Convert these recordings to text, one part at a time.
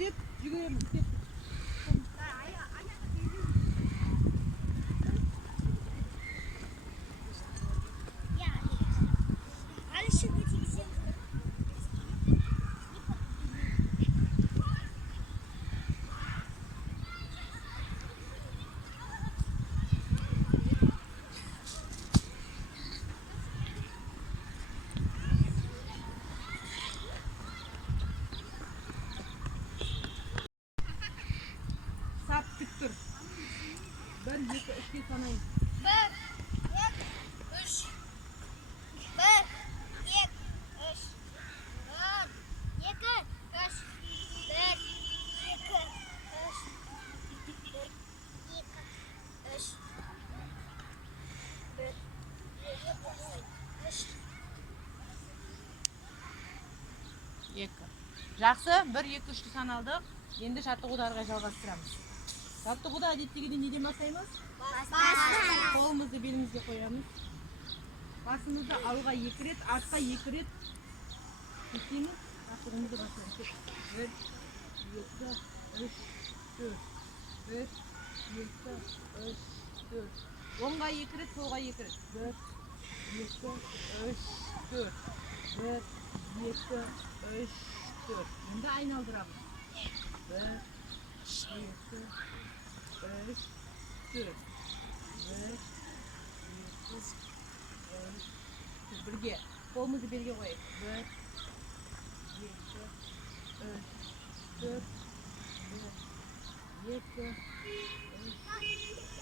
Düzet, yürüyelim. Gel. Dur. Ben 2 3 sanayım. Ben 2 3. Ben 2 3. Ben 2 3. Ben 2 3. Жақсы, 1 2 3 саналдық. Енді жаттығуларға жалғастырамыз. Жаттығуда әдеттегідей неден бастаймыз? Қолымызды белімізге қоямыз. Басымызды алға 2 рет, артқа 2 рет кетеміз. Жаттығымызды бастаймыз. 1 2 3 4. 1 2 3 4. Оңға 2 рет, солға 2 рет. 1 2 3 4. 1 2 3 4. Енді айналдырамыз. 1 2 3 4. 1 2 3 бірге. Қолымызды белге қойайық. 1 2 3 4. 1 2 3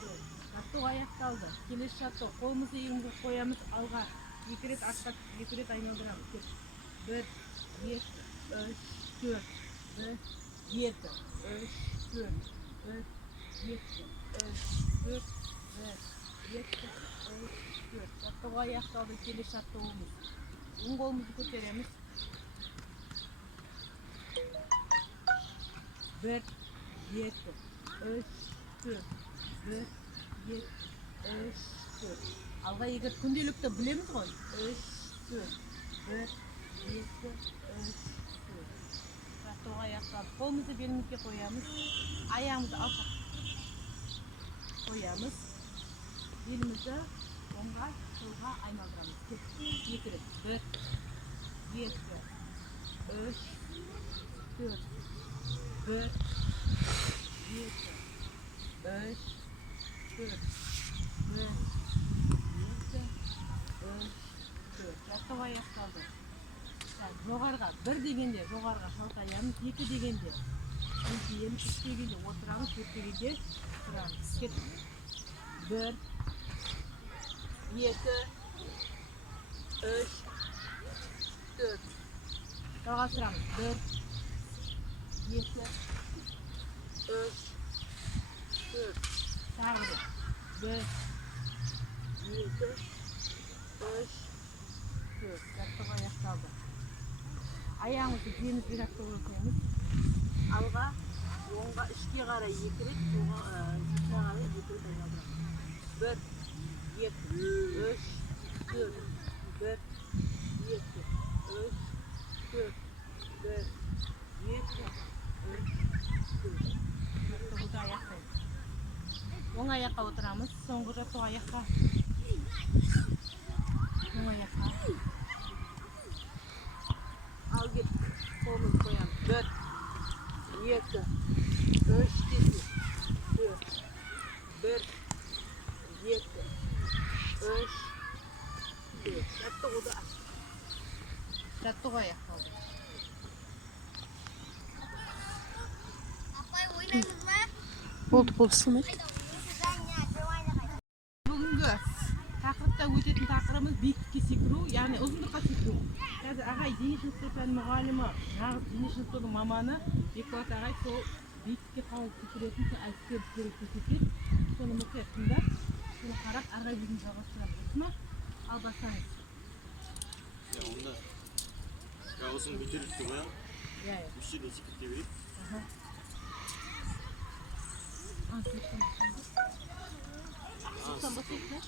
4. Жаттығу аяқталды. Келесі жаттығу. Қолымызды иығымызға қоямыз. Алға 2 рет, артқа 2 рет айналдырамыз. 1 2 3 4. 1 2 3 4. 1 2 3 4. 1 2 3 4. Жаттығу аяқталды. Келесі жаттығуымыз. Оң қолымызды көтереміз. 1 2 3 4. 1 2 3 4. Алға егер күнделікті білеміз ғой. 3 4. 1 2 3 4. Жаттығу аяқталды. Қолымызды белімізге қоямыз. Аяғымызды алшақ қоямыз. Белімізді оңға, солға айналдырамыз. 2 рет. 1 2 3 4. 1 2 3 4. 1 2 3 4. Жаттығу аяқталды. Жоғарға 1 дегенде жоғарға шалқаямыз, 2 дегенде шалқаямыз, 3 дегенде отырамыз, 4 дегенде тұрамыз. 1 2 3 4. Жалғастырамыз. 1 2 3 4. Тағы 1 2 3 4. Жаттығу аяқталды. Аяғымызды жемізге жаттығу өтеміз. Алға, оңға 3-ке қарай 2 рет, солға 2-ке қарай 2 рет айналдырамыз. 1 2 3 4. 1 2 3 4. 1 2 3 4. Жаттығуды аяқтаймыз. Оң аяққа отырамыз. Соңғы жаттығу аяққа. Оң аяққа. Al git, kolumuzu koyalım. 4, 2, 3, 4. 1, 2, 3, 4. Jattığı da aç. Jattığı ayak kaldı. Oldu Samet. Бүгінгі тақырыпта өтетін тақырыбымыз биіктікке секіру, яғни ұзындыққа секіру. Қазір ағай дене шынықтыру пәні мұғалімі, нағыз дене шынықтырудың маманы Бекболат ағай сол биіктікке қалай секіретін әдістер көрсетеді. Соны мұқият тыңдап, соны қарап ағай өзін жалғастырамыз. Дұрыс ма? Ал бастаңыз. Онда осыны бүйтелікті қоямын. Үш жерден секірте берейік. Soksam basayım mı?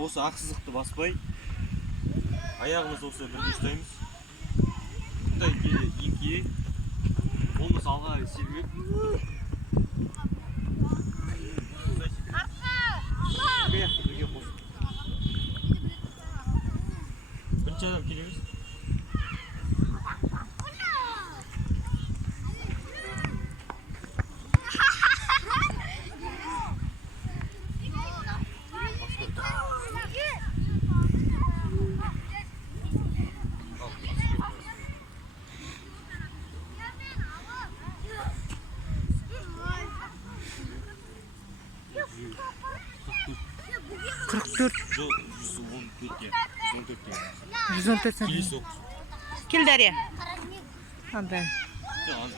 осы ақ сызықты баспай, аяғымызды осы бірге ұстаймыз. Бұндай еңкейе, қолымыз алға сермеп. Екі аяқты бірге қосып. Бірінші адам келеміз. Қырық төрт. Жоқ, 114-ке. 114 сантиметр. Келесі оқыс. Кел, Дарья. Андай. Жоқ,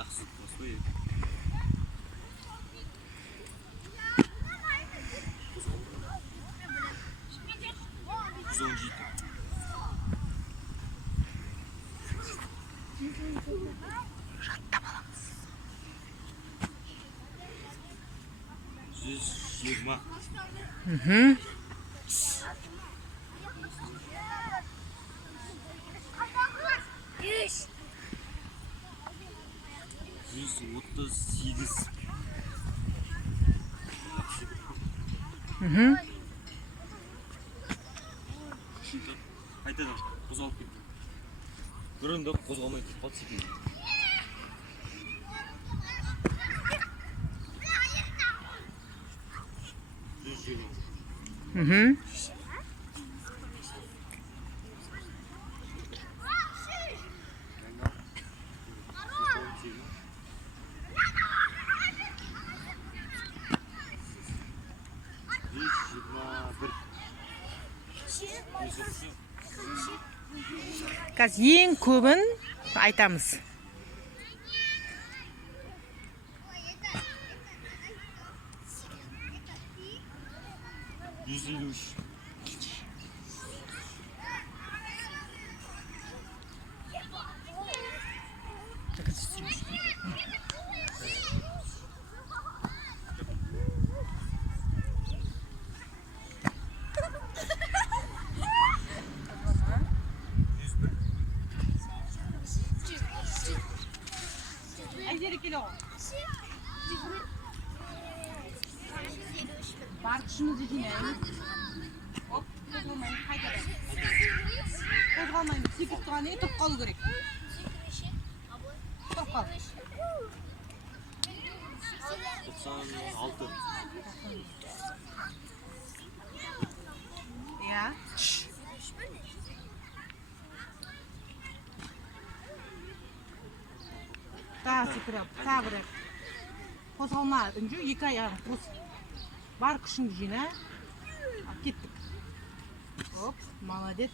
ақ сызықты баспай. 117. Жаттап аламыз. 120. Мхм. 138. Мхм. Қайтадан қозғалып кетті. Бұрында қозғалмай тұрып қалды секілді. 120. Мхм. Қазір ең көбін айтамыз. 153. Айзері келе ғой. Бар күшімізді жинаймыз. Оп, қозғалмаймыз, қайтадан. Қозғалмаймыз, секіріп тұрған ең тұрып қалу керек. Тұрып қал. 96. Иә. Тағы секіріп, тағы бір. Қозғалма, үнжу, екі аяғын қос. Бар күшіңді жина. Кеттік. Оп, молодец.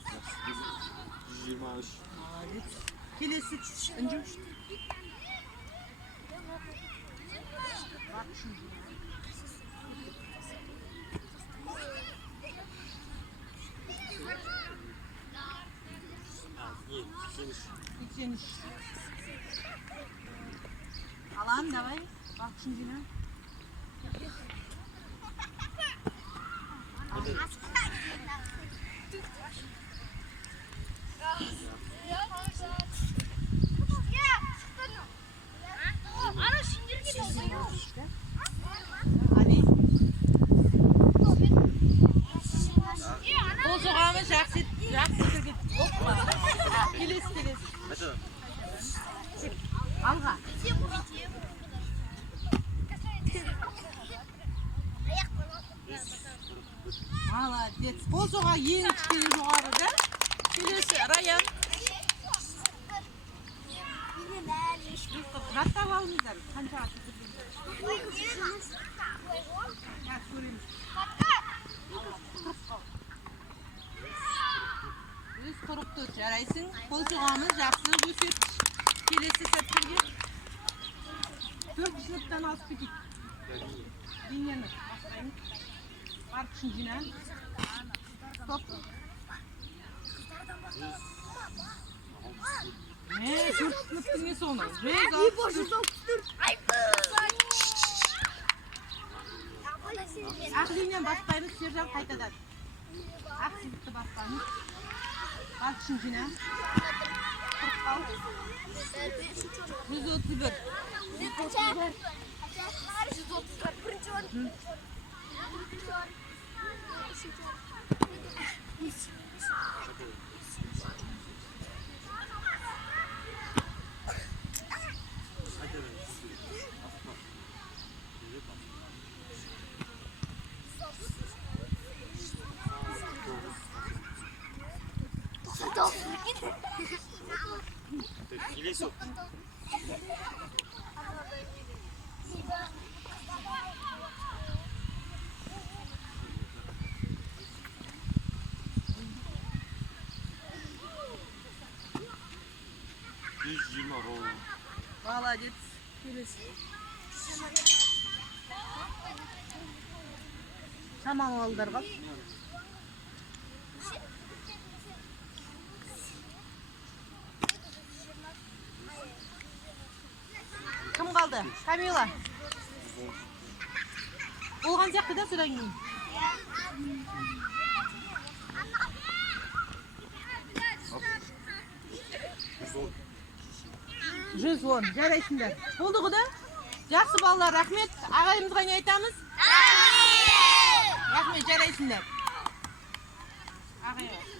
123. Молодец. Келесі үнжу. Бар күшіңді жина. Нет, 83. Алан, давай. Бар күшіңді жина. Ali. Қол соғамыз, жақсы түрге. Опа. Келесі. Қайтадан. Алға. Молодец. Қол соға ең кішкене жоғарыда. Келесі Раян. Жаттап алыңыздар. Қанша көреміз. 144 жарайсың. Қол соғамыз, жақсы өсет. Келесі сәттерге 4 сыныптан алып кетейік. Денені бастаймыз. Бар күшін жина. Стоп. 4 сыныптың не соны? 164. Ақ линияны баспаймыз, сержан қайтадан. Ақ сызықты баспаймыз. Басшын жина. 131. Келесі оқ. Молодец. Шамал алдарға. Кім қалды? Камила. Болған сияқты да содан кейін. Жүз он. Жарайсыңдар. Болды ғой да? Жақсы балалар, рахмет. Ағайымызға не айтамыз? Рахмет, жарайсыңдар. Ағайым.